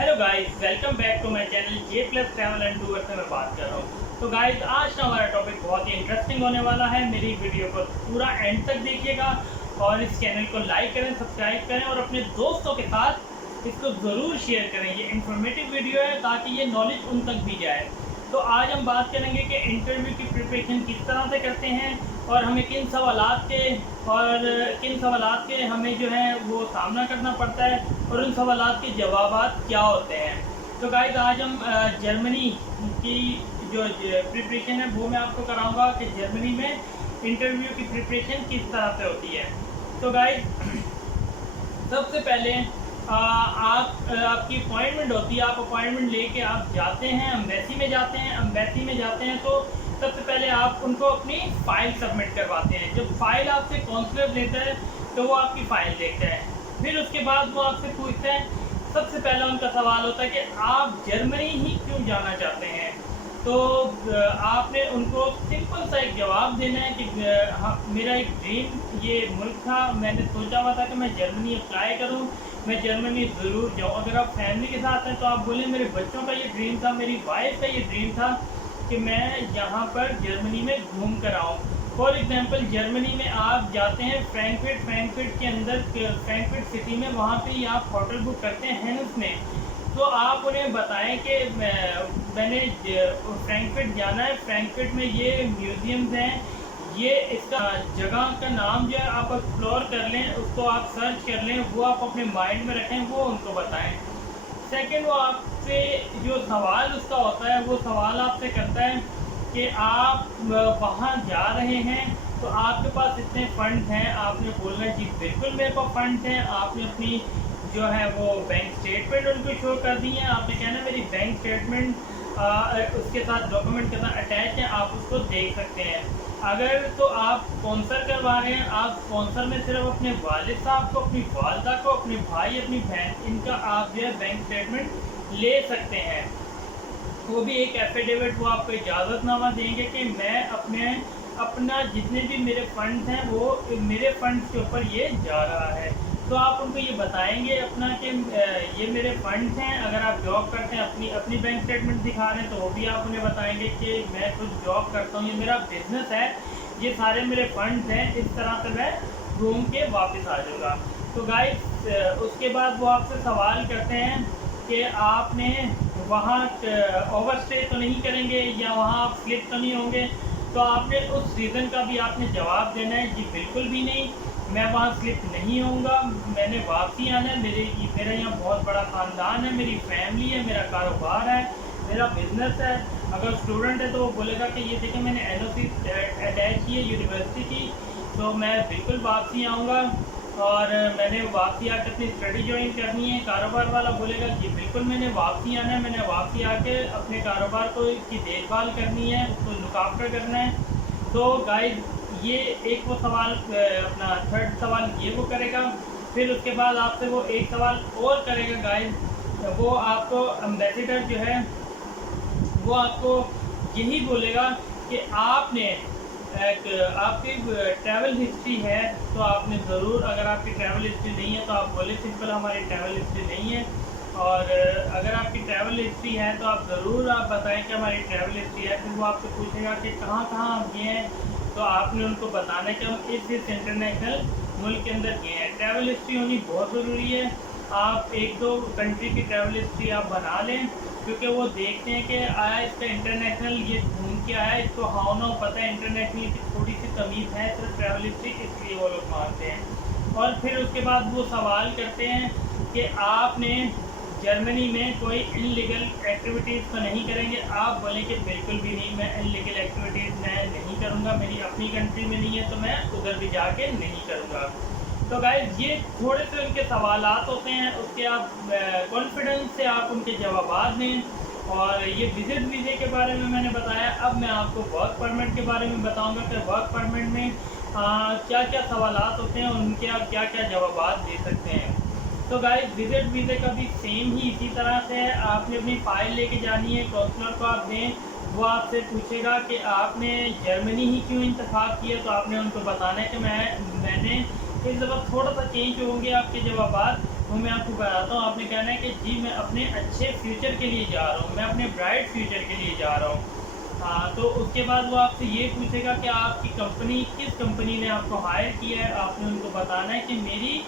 Hello guys, welcome back to my channel J plus travel and tour से मैं बात कर रहा हूँ। तो गाइस, आज का हमारा टॉपिक बहुत ही इंटरेस्टिंग होने वाला है। मेरी वीडियो को पूरा एंड तक देखिएगा और इस चैनल को लाइक करें, सब्सक्राइब करें और अपने दोस्तों के साथ इसको ज़रूर शेयर करें। ये इन्फॉर्मेटिव वीडियो है ताकि ये नॉलेज उन तक भी जाए। तो आज हम बात करेंगे कि इंटरव्यू की प्रिपरेशन किस तरह से करते हैं और हमें किन सवालात के हमें जो है वो सामना करना पड़ता है और उन सवालात के जवाबात क्या होते हैं। तो गाइस, आज हम जर्मनी की जो प्रिपरेशन है वो मैं आपको कराऊंगा कि जर्मनी में इंटरव्यू की प्रिपरेशन किस तरह से होती है। तो गाइस, सबसे पहले आपकी अपॉइंटमेंट होती है। आप अपॉइंटमेंट लेके आप जाते हैं, एम्बेसी में जाते हैं तो सबसे पहले आप उनको अपनी फ़ाइल सबमिट करवाते हैं। जब फ़ाइल आपसे काउंसलर लेता है तो वो आपकी फ़ाइल देखता है। फिर उसके बाद वो आपसे पूछते हैं, सबसे पहला उनका सवाल होता है कि आप जर्मनी ही क्यों जाना चाहते हैं। तो आपने उनको सिंपल सा एक जवाब देना है कि हाँ, मेरा एक ड्रीम ये मुल्क था, मैंने सोचा हुआ था कि मैं जर्मनी अप्लाई करूं, मैं जर्मनी ज़रूर जाऊं। अगर आप फैमिली के साथ हैं तो आप बोलें मेरे बच्चों का ये ड्रीम था, मेरी वाइफ का ये ड्रीम था कि मैं यहाँ पर जर्मनी में घूम कर आऊँ। फॉर एग्ज़ाम्पल, जर्मनी में आप जाते हैं फ्रैंकफर्ट के अंदर, फ्रैंकफर्ट सिटी में, वहाँ पे ही आप होटल बुक करते हैं उसमें। तो आप उन्हें बताएं कि मैंने फ्रैंकफर्ट जाना है, फ्रैंकफर्ट में ये म्यूज़ियम्स हैं, ये इसका जगह का नाम जो है आप एक्सप्लोर कर लें, उसको आप सर्च कर लें, वो आप अपने माइंड में रखें, वो उनको बताएं। सेकंड, वो आपसे जो सवाल उसका होता है वो सवाल आपसे करता है कि आप वहाँ जा रहे हैं तो आपके पास इतने फंड हैं। आपने बोलना है जी बिल्कुल मेरे पास फंड हैं। आपने अपनी जो है वो बैंक स्टेटमेंट उनको शो कर दी है। आपने कहना मेरी बैंक स्टेटमेंट उसके साथ डॉक्यूमेंट के साथ अटैच है, आप उसको देख सकते हैं। अगर तो आप स्पॉन्सर करवा रहे हैं, आप स्पॉन्सर में सिर्फ अपने वालिद साहब को, अपनी वालदा को, अपने भाई, अपनी बहन, इनका आप जो है बैंक स्टेटमेंट ले सकते हैं। वो भी एक एफिडेविट, वो आपको इजाज़तनामा देंगे कि मैं अपना जितने भी मेरे फंड्स हैं वो मेरे फंड्स के ऊपर ये जा रहा है। तो आप उनको ये बताएंगे अपना कि ये मेरे फंड्स हैं। अगर आप जॉब करते हैं, अपनी बैंक स्टेटमेंट दिखा रहे हैं तो वो भी आप उन्हें बताएंगे कि मैं कुछ जॉब करता हूँ, ये मेरा बिजनेस है, ये सारे मेरे फंड्स हैं, इस तरह से मैं घूम के वापस आ जाऊँगा। तो गाइस, उसके बाद वो आपसे सवाल करते हैं कि आपने वहाँ ओवरस्टे तो नहीं करेंगे या वहाँ आप स्लिप तो नहीं होंगे। तो आपने उस रीज़न का भी आपने जवाब देना है, जी बिल्कुल भी नहीं, मैं वहाँ स्लिप नहीं होऊंगा, मैंने वापसी आना है, मेरा यहाँ बहुत बड़ा ख़ानदान है, मेरी फैमिली है, मेरा कारोबार है, मेरा बिज़नेस है। अगर स्टूडेंट है तो वो बोलेगा कि ये देखिए मैंने NOC अटैच की है यूनिवर्सिटी की, तो मैं बिल्कुल वापसी आऊँगा और मैंने वापसी आकर अपनी स्टडी ज्वाइन करनी है। कारोबार वाला बोलेगा कि बिल्कुल मैंने वापसी आना है, मैंने वापसी आके अपने कारोबार को की देखभाल करनी है, उसको लुक आफ्टर करना है। तो गाइस, ये एक वो सवाल, अपना थर्ड सवाल ये वो करेगा। फिर उसके बाद आपसे वो एक सवाल और करेगा गाइस, वो आपको एम्बेसडर जो है वो आपको यही बोलेगा कि आपकी ट्रैवल हिस्ट्री है तो आपने ज़रूर, अगर आपकी ट्रैवल हिस्ट्री नहीं है तो आप बोले सिंपल हमारी ट्रैवल हिस्ट्री नहीं है, और अगर आपकी ट्रैवल हिस्ट्री है तो आप ज़रूर आप बताएं कि हमारी ट्रैवल हिस्ट्री है। फिर वो आपसे पूछेगा कि कहाँ कहाँ आप गए हैं, तो आपने उनको बताना है कि हम इस इंटरनेशनल मुल्क के अंदर गए हैं। ट्रैवल हिस्ट्री होनी बहुत ज़रूरी है। आप एक दो कंट्री की ट्रैवल हिस्ट्री आप बना लें, क्योंकि वो देखते हैं कि आया इसका इंटरनेशनल, ये घूम के आया, इसको हाउ ना पता है इंटरनेशनल की थोड़ी सी तमीज़ है सिर्फ ट्रैवल हिस्ट्री, इसलिए वो लोग मानते हैं। और फिर उसके बाद वो सवाल करते हैं कि आपने जर्मनी में कोई इनलीगल एक्टिविटीज़ तो नहीं करेंगे। आप बोलें कि बिल्कुल भी नहीं, मैं इनलीगल एक्टिविटीज़ मैं नहीं करूँगा, मेरी अपनी कंट्री में नहीं है तो मैं उधर भी जाके नहीं करूँगा। तो गाइस, ये थोड़े से उनके सवालात होते हैं, उसके आप कॉन्फिडेंस से आप उनके जवाब दें। और ये विज़िट वीज़े के बारे में मैंने बताया। अब मैं आपको वर्क परमिट के बारे में बताऊंगा कि वर्क परमिट में क्या क्या सवालात होते हैं, उनके आप क्या क्या जवाब दे सकते हैं। तो गाइस, विज़िट वीज़े का भी सेम ही इसी तरह से है। आपने अपनी फ़ाइल लेके जानी है, काउंसलर को आप दें, वो आपसे पूछेगा कि आपने जर्मनी ही क्यों इंतखाब किया, तो आपने उनको बताना है कि मैंने इस दफ़ा थोड़ा सा चेंज होंगे आपके जवाब, वो मैं आपको बताता हूँ। आपने कहना है कि जी मैं अपने अच्छे फ्यूचर के लिए जा रहा हूँ, मैं अपने ब्राइट फ्यूचर के लिए जा रहा हूँ। हाँ, तो उसके बाद वो आपसे ये पूछेगा कि आपकी कंपनी किस कंपनी ने आपको हायर किया है। आपने उनको बताना है कि मेरी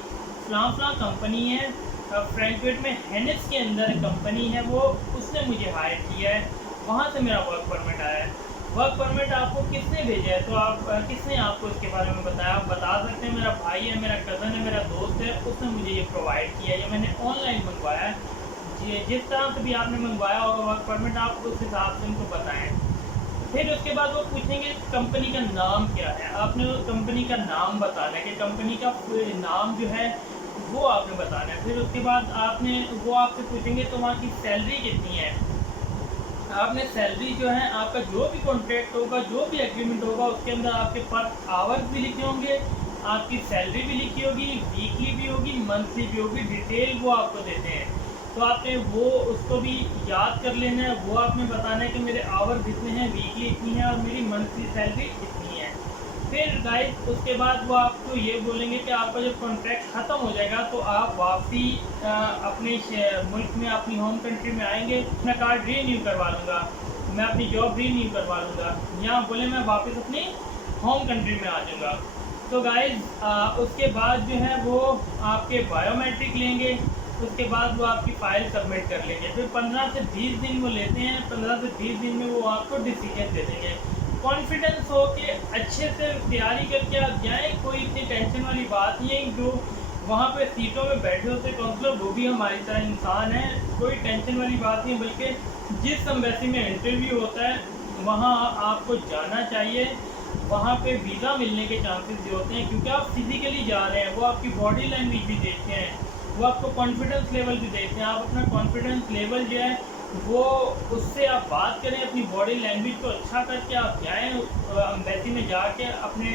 फलां कंपनी है, फ्रैंकफर्ट में हेनिस के अंदर कंपनी है, वो उसने मुझे हायर किया है, वहाँ से मेरा वर्क परमिट आया है। वर्क परमिट आपको किसने भेजा है, तो आप किसने आपको इसके बारे में बताया, आप बता सकते हैं मेरा भाई है, मेरा कज़न है, मेरा दोस्त है, उसने मुझे ये प्रोवाइड किया है, ये मैंने ऑनलाइन मंगवाया है। जिस तरह से भी आपने मंगवाया होगा वर्क परमिट, आप उस हिसाब से उनको बताएँ। फिर उसके बाद वो पूछेंगे कंपनी का नाम क्या है। आपने वो कंपनी का नाम बताना है कि कंपनी का नाम जो है वो आपने बताना है। फिर उसके बाद आपने वो आपसे पूछेंगे तो वहाँ की सैलरी कितनी है। आपने सैलरी जो है, आपका जो भी कॉन्ट्रैक्ट होगा, जो भी एग्रीमेंट होगा, उसके अंदर आपके पर आवर्स भी लिखे होंगे, आपकी सैलरी भी लिखी होगी, वीकली भी होगी, मंथली भी होगी, डिटेल वो आपको देते हैं। तो आपने वो उसको भी याद कर लेना है। वो आपने बताना है कि मेरे आवर्स इतने हैं, वीकली इतनी है और मेरी मंथली सैलरी इतनी है। फिर गाइस उसके बाद वो आपको ये बोलेंगे कि आपका जब कॉन्ट्रैक्ट ख़त्म हो जाएगा तो आप वापसी अपने मुल्क में, अपनी होम कंट्री में आएंगे, मैं कार्ड रीन्यू करवा लूँगा, मैं अपनी जॉब रीन्यू करवा लूँगा, या बोले मैं वापस अपनी होम कंट्री में आ जाऊँगा। तो गाइस उसके बाद जो है वो आपके बायोमेट्रिक लेंगे। उसके बाद वो आपकी फ़ाइल सबमिट कर लेंगे। फिर 15 से 20 दिन वो लेते हैं, 15 से 20 दिन में वो आपको डिसीजन दे देंगे। कॉन्फिडेंस हो के अच्छे से तैयारी करके आप जाएँ, कोई इतनी टेंशन वाली बात नहीं है। जो वहाँ पे सीटों में बैठे होते काउंसलर वो भी हमारी तरह इंसान है, कोई टेंशन वाली बात नहीं। बल्कि जिस एम्बेसी में इंटरव्यू होता है वहाँ आपको जाना चाहिए। वहाँ पे वीज़ा मिलने के चांसेस जो होते हैं, क्योंकि आप फिज़िकली जा रहे हैं, वो आपकी बॉडी लैंग्वेज भी देखते हैं, वो आपको कॉन्फिडेंस लेवल भी देखते हैं। आप अपना कॉन्फिडेंस लेवल जो है वो उससे आप बात करें, अपनी बॉडी लैंग्वेज को अच्छा करके आप जाएँ एम्बेसी में जाके अपने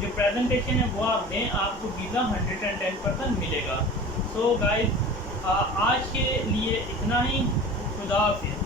जो प्रेजेंटेशन है वो आप दें, आपको वीज़ा 110% मिलेगा। सो गाइस आज के लिए इतना ही। खुदा हाफिज़।